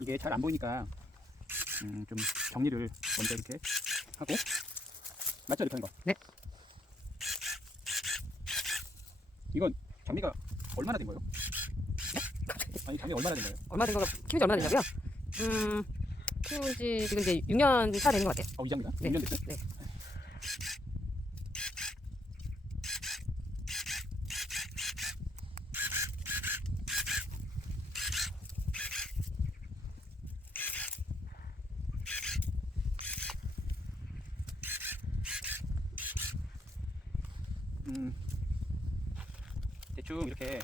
이게 잘 안 보이니까 좀 정리를 먼저 이렇게 하고. 맞죠, 이렇게 하는 거? 네. 이건 장미가 얼마나 된 거예요? 아니, 장미 얼마나 된 거예요? 얼마 된 거가 키운 지 얼마나 됐냐고요? 키운 지 지금 이제 6년 차 되는 것 같아요. 이 장미가? 네. 6년 됐어요? 네. 대충 이렇게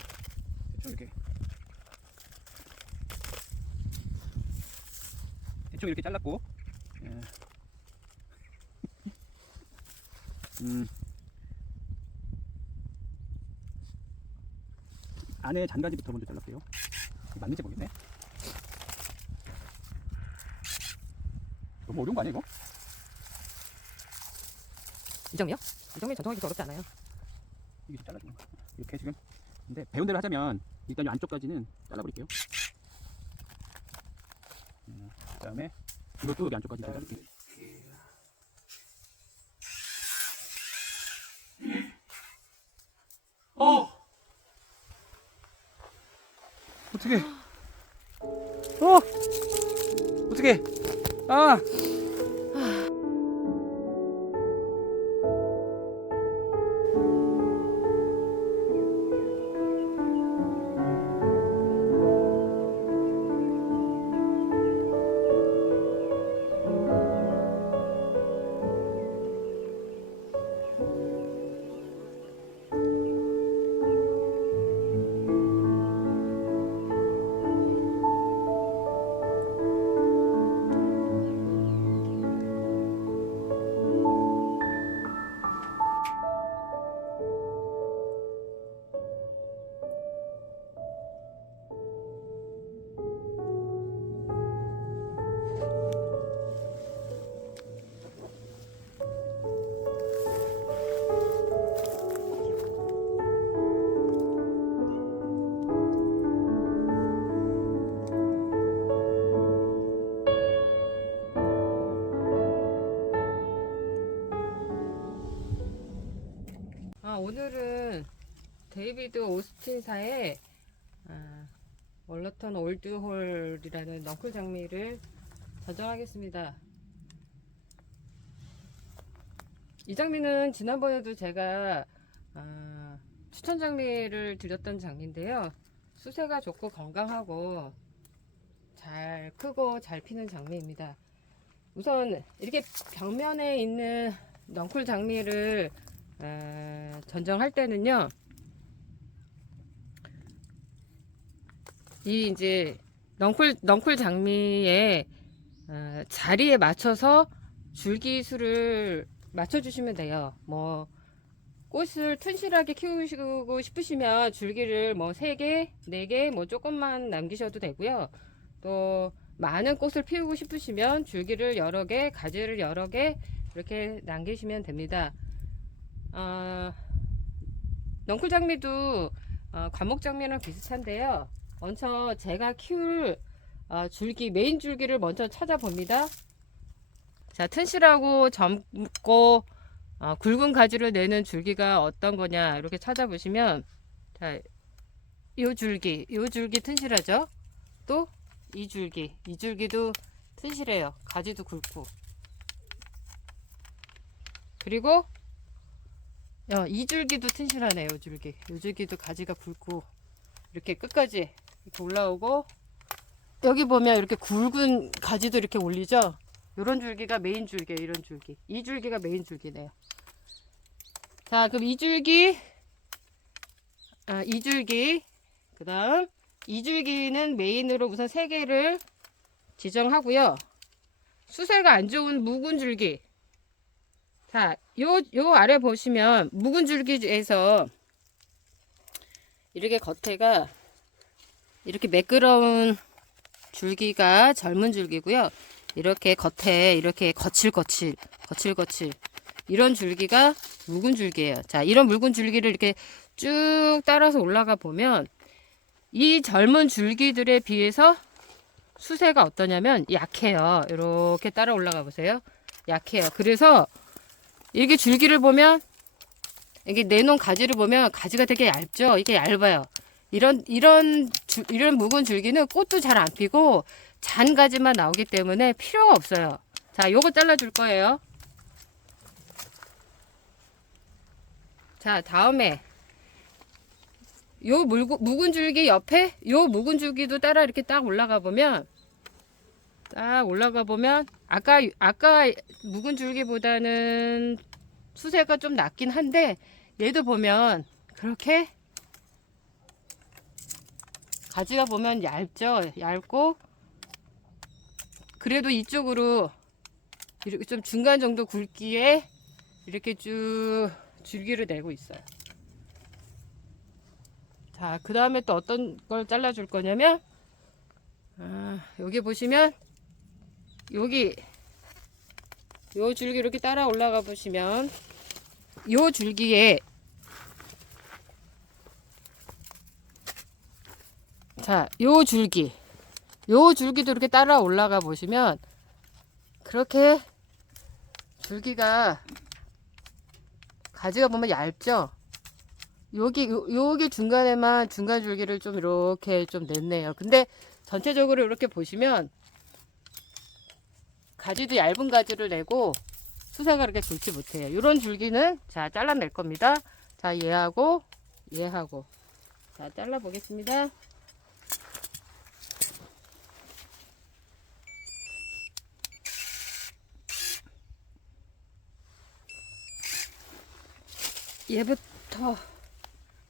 대충 이렇게 잘랐고, 안에 잔가지부터 먼저 잘랐어요. 맞는지 모르겠네. 너무 어려운 거 아니야 이거? 이 점이요? 이 점이 전통하기 어렵지 않아요. 이게 좀 잘라줘. 이렇게 지금. 근데 배운 대로 하자면 일단 이 안쪽까지는 잘라버릴게요. 그 다음에 이것도 여기 안쪽까지 잘라줄게요. 어떻게? 어떻게? 아! 오늘은 데이비드 오스틴사의 월러턴 올드홀이라는 넝쿨 장미를 전정하겠습니다. 이 장미는 지난번에도 제가 추천 장미를 드렸던 장미인데요. 수세가 좋고 건강하고 잘 크고 잘 피는 장미입니다. 우선 이렇게 벽면에 있는 넝쿨 장미를 전정할 때는요, 이 이제 넝쿨 장미의 자리에 맞춰서 줄기 수를 맞춰주시면 돼요. 뭐 꽃을 튼실하게 키우시고 싶으시면 줄기를 뭐 3개, 4개 뭐 조금만 남기셔도 되고요. 또 많은 꽃을 피우고 싶으시면 줄기를 여러 개, 가지를 여러 개 이렇게 남기시면 됩니다. 넝쿨 장미도 관목 장미랑 비슷한데요. 먼저 제가 키울 줄기, 메인 줄기를 먼저 찾아봅니다. 자, 튼실하고 젊고 굵은 가지를 내는 줄기가 어떤 거냐 이렇게 찾아보시면, 자, 요 줄기 튼실하죠. 또 이 줄기도 튼실해요. 가지도 굵고. 그리고 이 줄기도 튼실하네요. 요 줄기도 가지가 굵고 이렇게 끝까지 이렇게 올라오고, 여기 보면 이렇게 굵은 가지도 이렇게 올리죠. 요런 줄기가 메인 줄기예요. 이런 줄기. 이 줄기가 메인 줄기네요. 자, 그럼 이 줄기, 그 다음 이 줄기는 메인으로 우선 3개를 지정하고요. 수세가 안 좋은 묵은 줄기, 자, 요 아래 보시면 묵은 줄기에서 이렇게 겉에가 이렇게 매끄러운 줄기가 젊은 줄기고요. 이렇게 겉에 이렇게 거칠거칠 이런 줄기가 묵은 줄기예요. 자, 이런 묵은 줄기를 이렇게 쭉 따라서 올라가 보면 이 젊은 줄기들에 비해서 수세가 어떠냐면 약해요. 이렇게 따라 올라가 보세요. 약해요. 그래서 이게 줄기를 보면 이게 내놓은 가지를 보면 가지가 되게 얇죠. 이게 얇아요. 이런 묵은 줄기는 꽃도 잘 안 피고 잔 가지만 나오기 때문에 필요가 없어요. 자, 요거 잘라줄 거예요. 자, 다음에 요 묵은 줄기 옆에 요 묵은 줄기도 따라 이렇게 딱 올라가 보면 아까 묵은 줄기보다는 수세가 좀 낮긴 한데 얘도 보면 그렇게 가지가 보면 얇죠. 얇고 그래도 이쪽으로 이렇게 좀 중간 정도 굵기에 이렇게 쭉 줄기를 내고 있어요. 자, 그 다음에 또 어떤 걸 잘라줄 거냐면 여기 보시면 여기 요 줄기 이렇게 따라 올라가 보시면 요 줄기에 자, 요 줄기도 이렇게 따라 올라가 보시면 그렇게 줄기가 가지가 보면 얇죠. 여기 중간에만 중간 줄기를 좀 이렇게 좀 냈네요. 근데 전체적으로 이렇게 보시면 가지도 얇은 가지를 내고 수세가 그렇게 좋지 못해요. 이런 줄기는 자 잘라낼 겁니다. 자, 얘하고 자 잘라 보겠습니다. 얘부터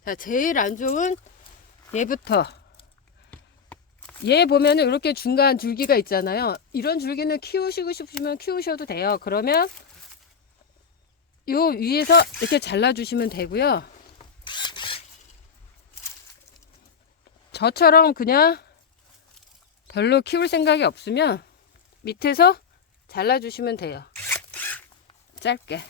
자 제일 안 좋은 얘부터 얘 보면은 이렇게 중간 줄기가 있잖아요. 이런 줄기는 키우시고 싶으시면 키우셔도 돼요. 그러면 요 위에서 이렇게 잘라 주시면 되고요. 저처럼 그냥 별로 키울 생각이 없으면 밑에서 잘라 주시면 돼요. 짧게.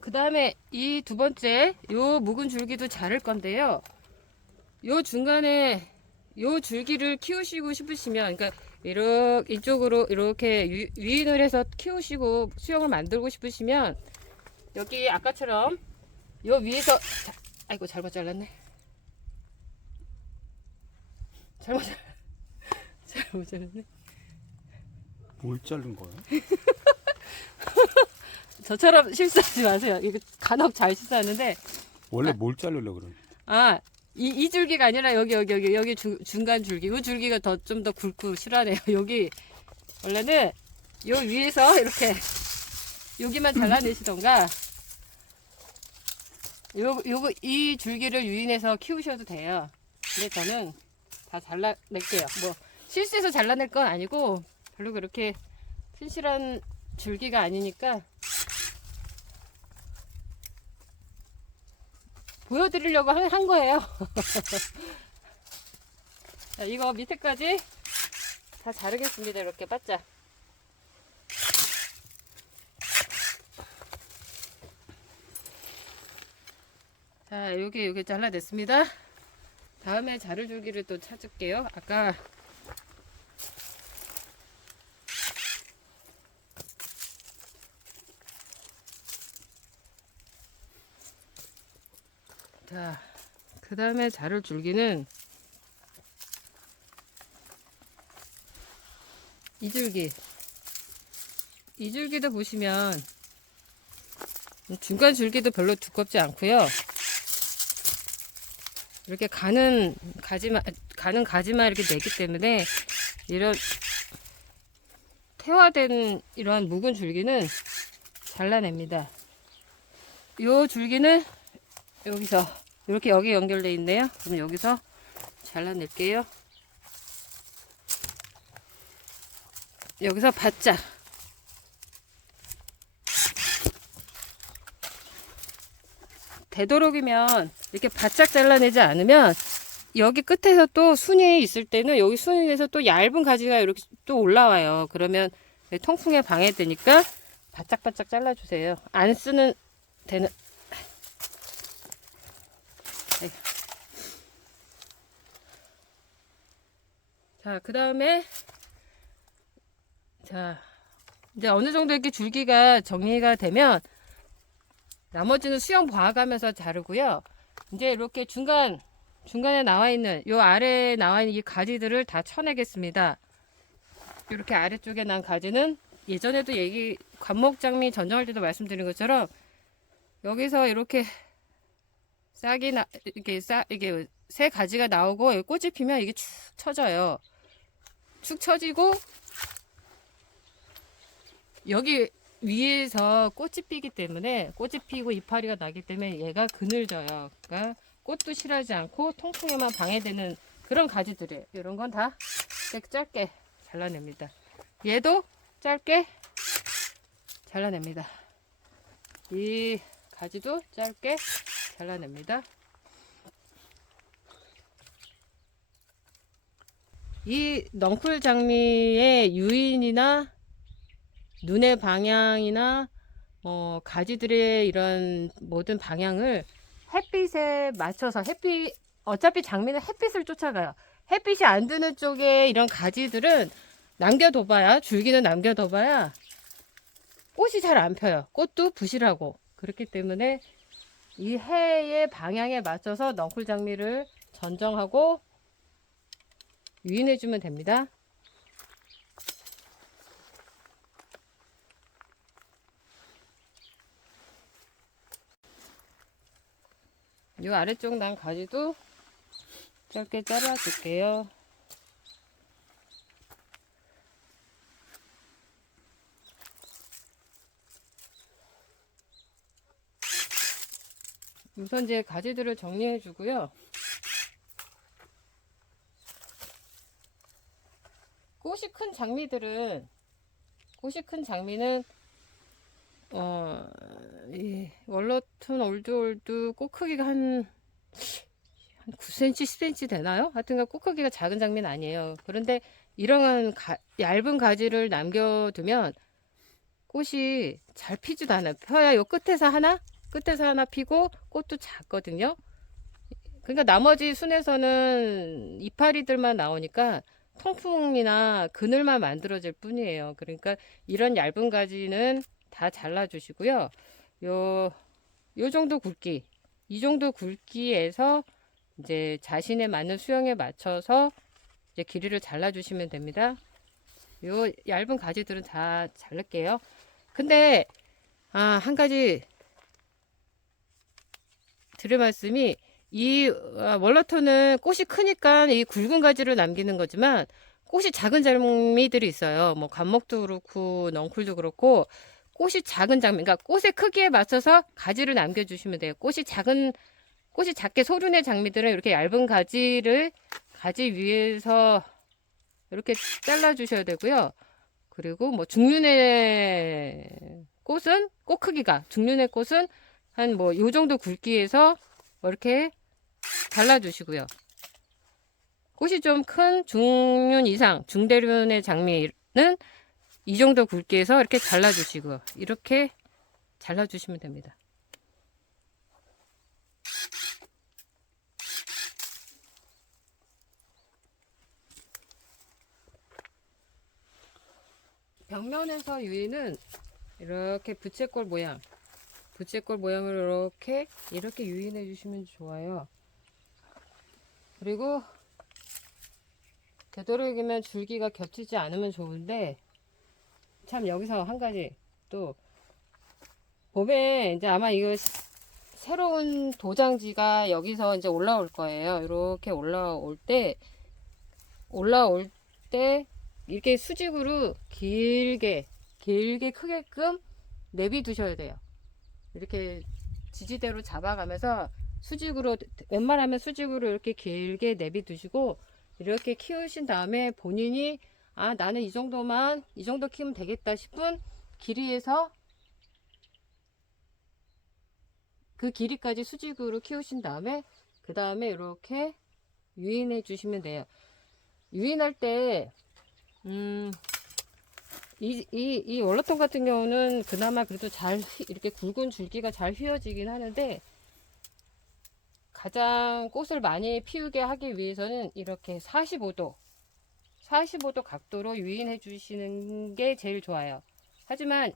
그 다음에 이 두 번째 요 묵은 줄기도 자를 건데요. 요 중간에 요 줄기를 키우시고 싶으시면 그러니까 이쪽으로 이렇게 유인을 해서 키우시고 수영을 만들고 싶으시면 여기 아까처럼 요 위에서 아이고 잘못 잘랐네. 잘못 잘랐네. 뭘 자른 거야? 저처럼 실수하지 마세요. 이거 간혹 잘 실수하는데 원래 뭘 자르려고 그러는? 이 줄기가 아니라 여기 중간 줄기. 이 줄기가 좀 더 굵고 실하네요. 여기 원래는 요 위에서 이렇게 여기만 잘라내시던가 이 줄기를 유인해서 키우셔도 돼요. 근데 저는 다 잘라낼게요. 뭐 실수해서 잘라낼 건 아니고 별로 그렇게 튼실한 줄기가 아니니까 보여드리려고 한 거예요. 자, 이거 밑에까지 다 자르겠습니다. 이렇게 바짝. 자, 여기 잘라냈습니다. 다음에 자를 줄기를 또 찾을게요. 아까 자, 그 다음에 자를 줄기는 이 줄기도 보시면 중간 줄기도 별로 두껍지 않고요. 이렇게 가는 가지만 이렇게 내기 때문에 이런 태화된 이러한 묵은 줄기는 잘라냅니다. 요 줄기는 여기서 이렇게 여기 연결되어 있네요. 그럼 여기서 잘라낼게요. 여기서 바짝 되도록이면 이렇게 바짝 잘라내지 않으면 여기 끝에서 또 순이 있을 때는 여기 순에서 또 얇은 가지가 이렇게 또 올라와요. 그러면 통풍에 방해되니까 바짝바짝 잘라주세요. 안 쓰는 되는. 자, 그 다음에 자, 이제 어느 정도 이렇게 줄기가 정리가 되면 나머지는 수영 봐가면서 자르고요. 이제 이렇게 중간에 나와 있는 요 아래에 나와 있는 이 가지들을 다 쳐내겠습니다. 이렇게 아래쪽에 난 가지는 예전에도 관목장미 전정할 때도 말씀드린 것처럼 여기서 이렇게 이게 새 가지가 나오고 여기 꽃이 피면 이게 축 처져요. 축 처지고 여기 위에서 꽃이 피기 때문에 꽃이 피고 이파리가 나기 때문에 얘가 그늘져요. 그러니까 꽃도 실하지 않고 통풍에만 방해되는 그런 가지들이에요. 이런 건 다 짧게 잘라냅니다. 얘도 짧게 잘라냅니다. 이 가지도 짧게 잘라냅니다. 이 넝쿨 장미의 유인이나 눈의 방향이나 가지들의 이런 모든 방향을 햇빛에 맞춰서 어차피 장미는 햇빛을 쫓아가요. 햇빛이 안 드는 쪽에 이런 가지들은 남겨둬봐야 줄기는 남겨둬봐야 꽃이 잘 안 펴요. 꽃도 부실하고 그렇기 때문에 이 해의 방향에 맞춰서 넝쿨 장미를 전정하고 유인해주면 됩니다. 이 아래쪽 난 가지도 짧게 잘라 줄게요. 우선 이제 가지들을 정리해 주고요. 꽃이 큰 장미는 이 월러톤 올드 꽃 크기가 한 9cm, 10cm 되나요? 하여튼간 꽃 크기가 작은 장미는 아니에요. 그런데 이런 얇은 가지를 남겨두면 꽃이 잘 피지도 않아요. 펴야 요 끝에서 하나 피고 꽃도 작거든요. 그러니까 나머지 순에서는 이파리들만 나오니까 통풍이나 그늘만 만들어질 뿐이에요. 그러니까 이런 얇은 가지는 다 잘라주시고요. 요 정도 굵기, 이 정도 굵기에서 이제 자신에 맞는 수영에 맞춰서 이제 길이를 잘라주시면 됩니다. 요 얇은 가지들은 다 자를게요. 근데 한 가지 드릴 말씀이 이 월러톤은 꽃이 크니까 이 굵은 가지를 남기는 거지만 꽃이 작은 장미들이 있어요. 뭐 관목도 그렇고 넝쿨도 그렇고 꽃이 작은 장미, 그러니까 꽃의 크기에 맞춰서 가지를 남겨주시면 돼요. 꽃이 작게 소륜의 장미들은 이렇게 얇은 가지 위에서 이렇게 잘라주셔야 되고요. 그리고 뭐 중륜의 꽃은 중륜의 꽃은 한 뭐 요 정도 굵기에서 뭐 이렇게 잘라주시고요. 꽃이 좀 큰 중륜 이상, 중대륜의 장미는 이 정도 굵기에서 이렇게 잘라주시고 이렇게 잘라주시면 됩니다. 벽면에서 유인은 이렇게 부채꼴 모양을 이렇게 유인해 주시면 좋아요. 그리고 되도록이면 줄기가 겹치지 않으면 좋은데 참 여기서 한 가지 또 봄에 이제 아마 이거 새로운 도장지가 여기서 이제 올라올 거예요. 이렇게 올라올 때 이렇게 수직으로 길게 크게끔 내비 두셔야 돼요. 이렇게 지지대로 잡아가면서 수직으로, 웬만하면 수직으로 이렇게 길게 내비 두시고 이렇게 키우신 다음에 본인이 나는 이 정도 키우면 되겠다 싶은 길이에서 그 길이까지 수직으로 키우신 다음에 그 다음에 이렇게 유인해 주시면 돼요. 유인할 때 이 월러통 같은 경우는 그나마 그래도 이렇게 굵은 줄기가 잘 휘어지긴 하는데, 가장 꽃을 많이 피우게 하기 위해서는 이렇게 45도 각도로 유인해 주시는 게 제일 좋아요. 하지만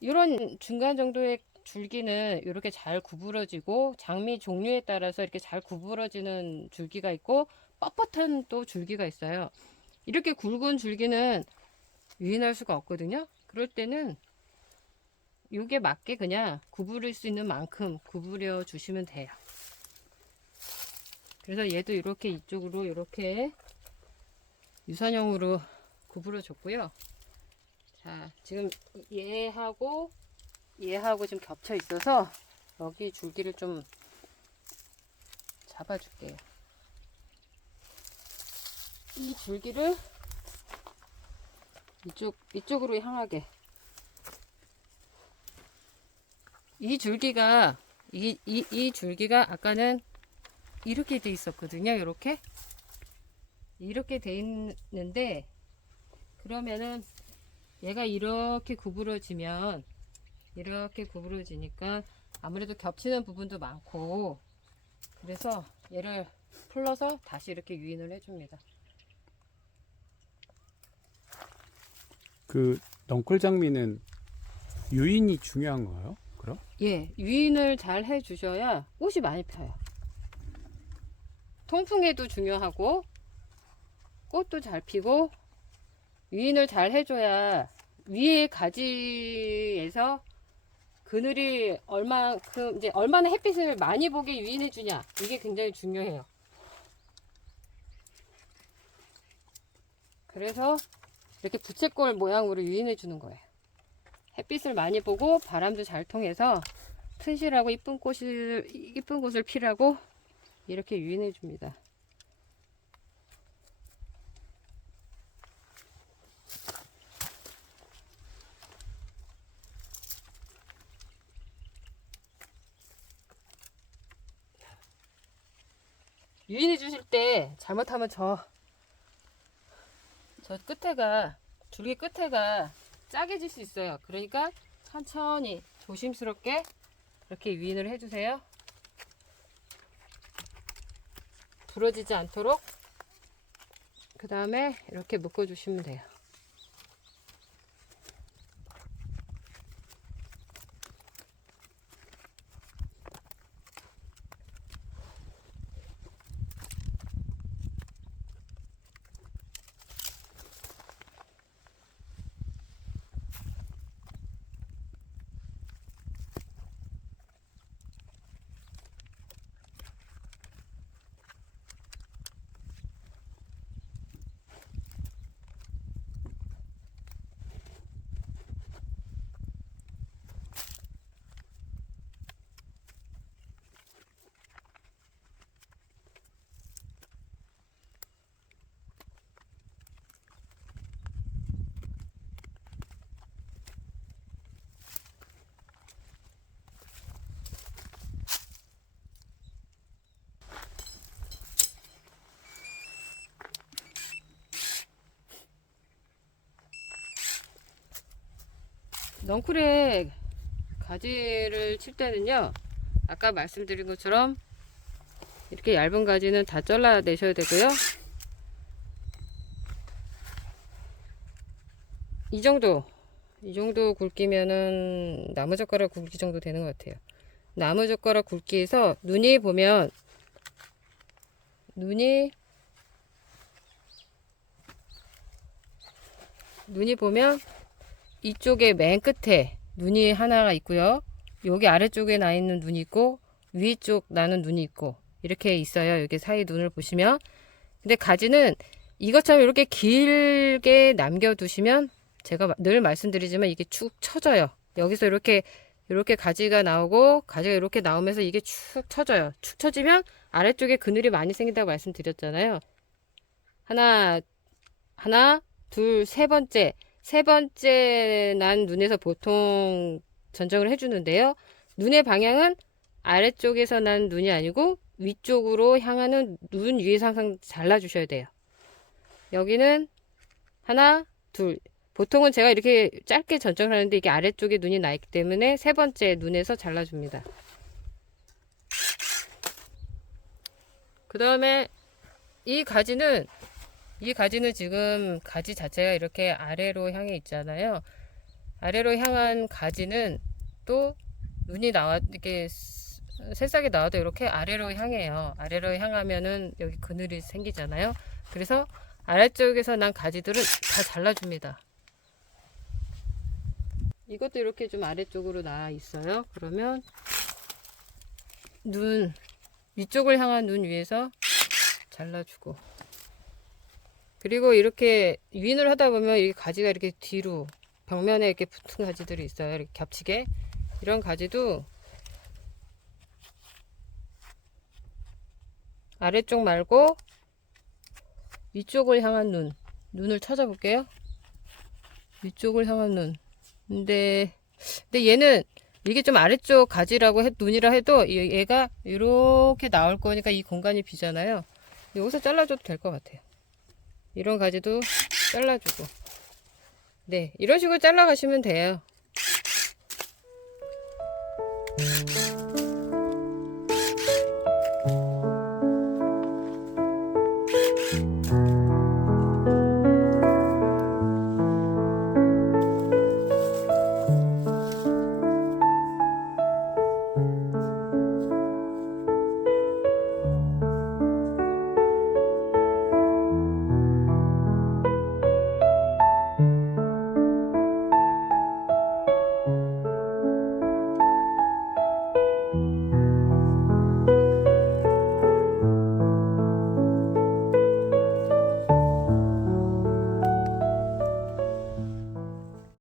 이런 중간 정도의 줄기는 이렇게 잘 구부러지고, 장미 종류에 따라서 이렇게 잘 구부러지는 줄기가 있고 뻣뻣한 또 줄기가 있어요. 이렇게 굵은 줄기는 유인할 수가 없거든요. 그럴 때는 요게 맞게 그냥 구부릴 수 있는 만큼 구부려 주시면 돼요. 그래서 얘도 이렇게 이쪽으로 이렇게 유선형으로 구부려 줬고요. 자, 지금 얘하고 지금 겹쳐 있어서 여기 줄기를 좀 잡아 줄게요. 이 줄기를 이쪽으로 향하게. 이 줄기가 이 줄기가 아까는 이렇게 돼 있었거든요. 이렇게 돼 있는데, 그러면은 얘가 이렇게 구부러지니까 아무래도 겹치는 부분도 많고, 그래서 얘를 풀러서 다시 이렇게 유인을 해줍니다. 그 넝쿨 장미는 유인이 중요한 거예요? 그럼? 예, 유인을 잘 해주셔야 꽃이 많이 펴요. 통풍에도 중요하고 꽃도 잘 피고, 유인을 잘 해줘야 위에 가지에서 그늘이 얼마나 햇빛을 많이 보게 유인해 주냐, 이게 굉장히 중요해요. 그래서 이렇게 부채꼴 모양으로 유인해 주는 거예요. 햇빛을 많이 보고 바람도 잘 통해서 튼실하고 이쁜 곳을 피라고 이렇게 유인해 줍니다. 유인해 주실 때 잘못하면 저 줄기 끝에가 짜게질 수 있어요. 그러니까 천천히 조심스럽게 이렇게 유인을 해주세요. 부러지지 않도록. 그 다음에 이렇게 묶어주시면 돼요. 넝쿨에 가지를 칠 때는요, 아까 말씀드린 것처럼 이렇게 얇은 가지는 다 잘라내셔야 되고요. 이 정도 굵기면은 나무젓가락 굵기 정도 되는 것 같아요. 나무젓가락 굵기에서 눈이 보면 이쪽에 맨 끝에 눈이 하나가 있고요. 여기 아래쪽에 나 있는 눈이 있고, 위쪽 나는 눈이 있고 이렇게 있어요. 여기 사이 눈을 보시면. 근데 가지는 이것처럼 이렇게 길게 남겨두시면 제가 늘 말씀드리지만 이게 축 처져요. 여기서 이렇게 가지가 나오고 가지가 이렇게 나오면서 이게 축 처져요. 축 처지면 아래쪽에 그늘이 많이 생긴다고 말씀드렸잖아요. 하나, 둘, 세 번째 난 눈에서 보통 전정을 해주는데요. 눈의 방향은 아래쪽에서 난 눈이 아니고 위쪽으로 향하는 눈 위에서 항상 잘라주셔야 돼요. 여기는 하나, 둘. 보통은 제가 이렇게 짧게 전정을 하는데 이게 아래쪽에 눈이 나 있기 때문에 세 번째 눈에서 잘라줍니다. 그 다음에 이 가지는 지금 가지 자체가 이렇게 아래로 향해 있잖아요. 아래로 향한 가지는 또 눈이 이렇게 새싹이 나와도 이렇게 아래로 향해요. 아래로 향하면은 여기 그늘이 생기잖아요. 그래서 아래쪽에서 난 가지들은 다 잘라줍니다. 이것도 이렇게 좀 아래쪽으로 나와 있어요. 그러면 눈 위쪽을 향한 눈 위에서 잘라주고, 그리고 이렇게 유인을 하다 보면 이 가지가 이렇게 뒤로 벽면에 이렇게 붙은 가지들이 있어요. 이렇게 겹치게. 이런 가지도 아래쪽 말고 위쪽을 향한 눈을 찾아볼게요. 위쪽을 향한 눈. 근데 얘는 이게 좀 아래쪽 가지라고 눈이라 해도 얘가 이렇게 나올 거니까 이 공간이 비잖아요. 여기서 잘라줘도 될 것 같아요. 이런 가지도 잘라주고. 네, 이런 식으로 잘라가시면 돼요.